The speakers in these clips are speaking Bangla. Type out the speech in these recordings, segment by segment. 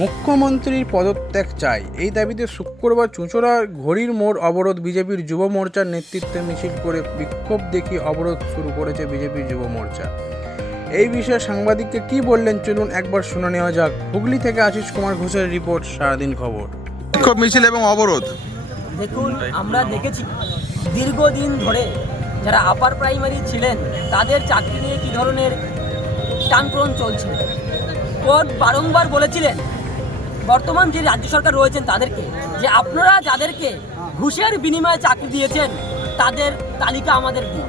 মুখ্যমন্ত্রীর পদত্যাগ চাই, এই দাবিতে শুক্রবার চুঁচুড়ার ঘড়ির মোড় অবরোধ বিজেপির যুব মোর্চার নেতৃত্বে মিছিল করে বিক্ষোভ দেখিয়ে অবরোধ শুরু করেছে বিজেপির যুব মোর্চা। এই বিষয়ে সাংবাদিককে কি বললেন চলুন একবার শুনে নেওয়া যাক। হুগলি থেকে আশিস কুমার ঘোষের রিপোর্ট, সারাদিন খবর। বিক্ষোভ মিছিল এবং অবরোধ। দেখুন, আমরা দেখেছি দীর্ঘদিন ধরে যারা আপার প্রাইমারি ছিলেন তাদের চাকরি নিয়ে কী ধরনের টানপ্রন চলছে। কোর্ট বারংবার বলেছিলেন বর্তমান যে রাজ্য সরকার রয়েছেন তাদেরকে যে আপনারা যাদেরকে ঘুষের বিনিময়ে চাকরি দিয়েছেন তাদের তালিকা আমাদের দিন,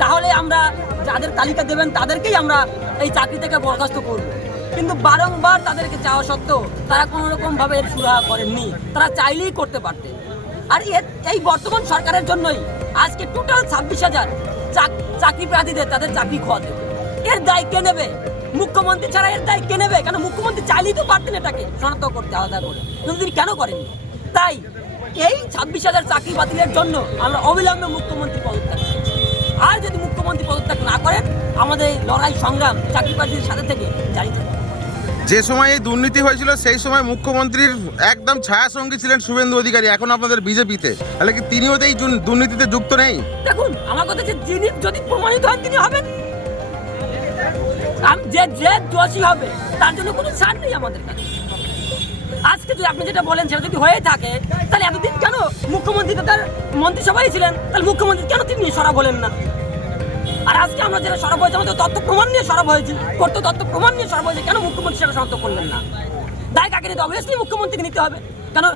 তাহলে আমরা যাদের তালিকা দেবেন তাদেরকেই আমরা এই চাকরি থেকে বরখাস্ত করব। কিন্তু বারংবার তাদেরকে চাওয়া সত্ত্বেও তারা কোনোরকমভাবে এর সুরাহা করেননি। তারা চাইলেই করতে পারতেন। আর এই বর্তমান সরকারের জন্যই আজকে টোটাল 26,000 চাকরি প্রার্থীদের তাদের চাকরি খোয়া দেবে। এর দায় কে নেবে? মুখ্যমন্ত্রী ছাড়া এর দায় কে নেবে? কেন মুখ্যমন্ত্রী চাইলেই তো পারতেন এটাকে শনাক্ত করতে আলাদা করে, কিন্তু তিনি কেন করেননি? তাই এই 26,000 চাকরি বাতিলের জন্য আমরা অবিলম্বে মুখ্যমন্ত্রী পদত্যাগ চাইছি। আর যদি মুখ্যমন্ত্রী পদত্যাগ না করেন আমাদের লড়াই সংগ্রাম চাকরি প্রার্থীদের সাথে থেকে জারি থাকবে। যে সময় এই দুর্নীতি হয়েছিল সেই সময় মুখ্যমন্ত্রীর একদম ছায়া সঙ্গী ছিলেন শুভেন্দু অধিকারী, এখন আপনাদের বিজেপিতে, তাহলে কি তিনিও এই দুর্নীতিতে যুক্ত নেই? দেখুন, আমার কথা হচ্ছে যিনি যদি প্রমাণিত হন তিনি হবেন, যে দোষী হবে তার জন্য কোনো ছাড় নেই আমাদের কাছে। আজকে যদি আপনি যেটা বলেন সেটা যদি হয়ে থাকে তাহলে এতদিন কেন মুখ্যমন্ত্রী তো তার মন্ত্রিসভায় ছিলেন, তাহলে মুখ্যমন্ত্রী কেন তিনি সরব হলেন না? আর আজকে আমরা যেটা সরব হয়েছে আমাদের তথ্য প্রমাণ নিয়ে সরব হয়েছে, করতো তথ্য প্রমাণ নিয়ে সরব হয়েছে, কেন মুখ্যমন্ত্রী সেটা শনাক্ত করলেন না? দায় কাকে নিতে? অবভিয়াসলি মুখ্যমন্ত্রীকে নিতে হবে। কেন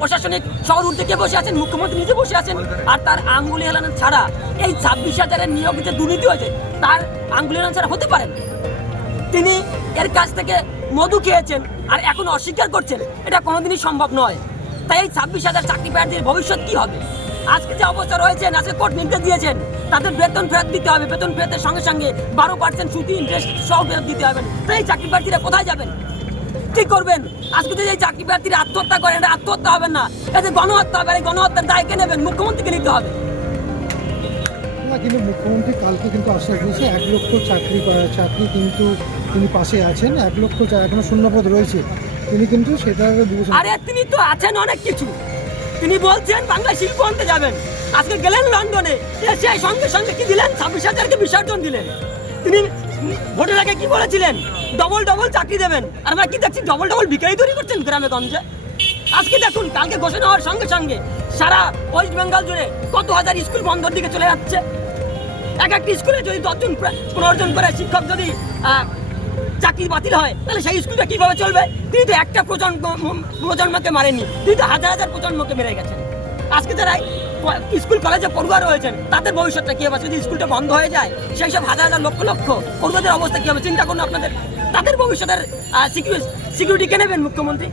প্রশাসনিক শহর উঠতে কে বসে আছেন? মুখ্যমন্ত্রী নিজে বসে আছেন। আর তার আঙ্গুলি হেলানো ছাড়া এই 26,000 নিয়োগ যে দুর্নীতি হয়েছে তার আঙ্গুলি হেলানো ছাড়া হতে পারে না। তিনি এর কাছ থেকে মধু খেয়েছেন আর এখন অস্বীকার করছেন, এটা কোনোদিনই সম্ভব নয়। তাই এই 26,000 চাকরি প্রার্থীর ভবিষ্যৎ কী হবে? আজকে যে অবস্থা রয়েছে, আজকে কোর্ট নির্দেশ দিয়েছেন তাদের বেতন ফেরত দিতে হবে, বেতন ফেরতের সঙ্গে সঙ্গে 12% সুদি ইন্টারেস্ট সহ ফেরত দিতে হবে। তাই এই চাকরি প্রার্থীরা কোথায় যাবেন? কি করবেন? আজকে যদি এই চাকরি প্রার্থীরা আত্মহত্যা করেন, এটা আত্মহত্যা হবে না, এতে গণহত্যা হবে। এই গণহত্যার দায় কে নেবেন? মুখ্যমন্ত্রীকে নিতে হবে না। কিন্তু মুখ্যমন্ত্রী কালকে কিন্তু আশ্বাস দিয়েছে 1 লক্ষ চাকরি কিন্তু তিনি পাশে আছেন। 1 লক্ষ এখনো শূন্যপদ রয়েছে, তিনি কিন্তু সেটা বিবেচনা। আরে তিনি তো আছেন অনেক কিছু। তিনি বলছেন বাংলা শিল্প আনতে যাবেন, আজকে গেলেন লন্ডনে, সেই সঙ্গে সঙ্গে কি দিলেন? 26,000কে বিসর্জন দিলেন। তিনি ভোটের আগে কি বলেছিলেন? ডবল চাকরি দেবেন। আর আমরা কি দেখছি? ডবল ভিখারি তৈরি করছেন গ্রামে গঞ্জে। আজকে দেখুন, কালকে ঘোষণা হওয়ার সঙ্গে সঙ্গে সারা ওয়েস্ট বেঙ্গল জুড়ে কত হাজার স্কুল বন্ধর দিকে চলে যাচ্ছে। এক একটি স্কুলে যদি 10জন 15 জন করে শিক্ষক যদি চাকরি বাতিল হয় তাহলে সেই স্কুলটা কিভাবে চলবে? তিনি তো একটা প্রজন্মকে মারেননি, তিনি তো হাজার হাজার প্রজন্মকে মেরে গেছেন। আজকে যারা স্কুল কলেজে পড়ুয়া রয়েছেন তাদের ভবিষ্যৎটা কী হবে? যদি স্কুলটা বন্ধ হয়ে যায় সেই সব হাজার হাজার লক্ষ লক্ষ পড়ুয়াদের অবস্থা কী হবে? চিন্তা করুন আপনাদের। তাদের ভবিষ্যতের সিকিউরিটি কে নেবেন মুখ্যমন্ত্রী?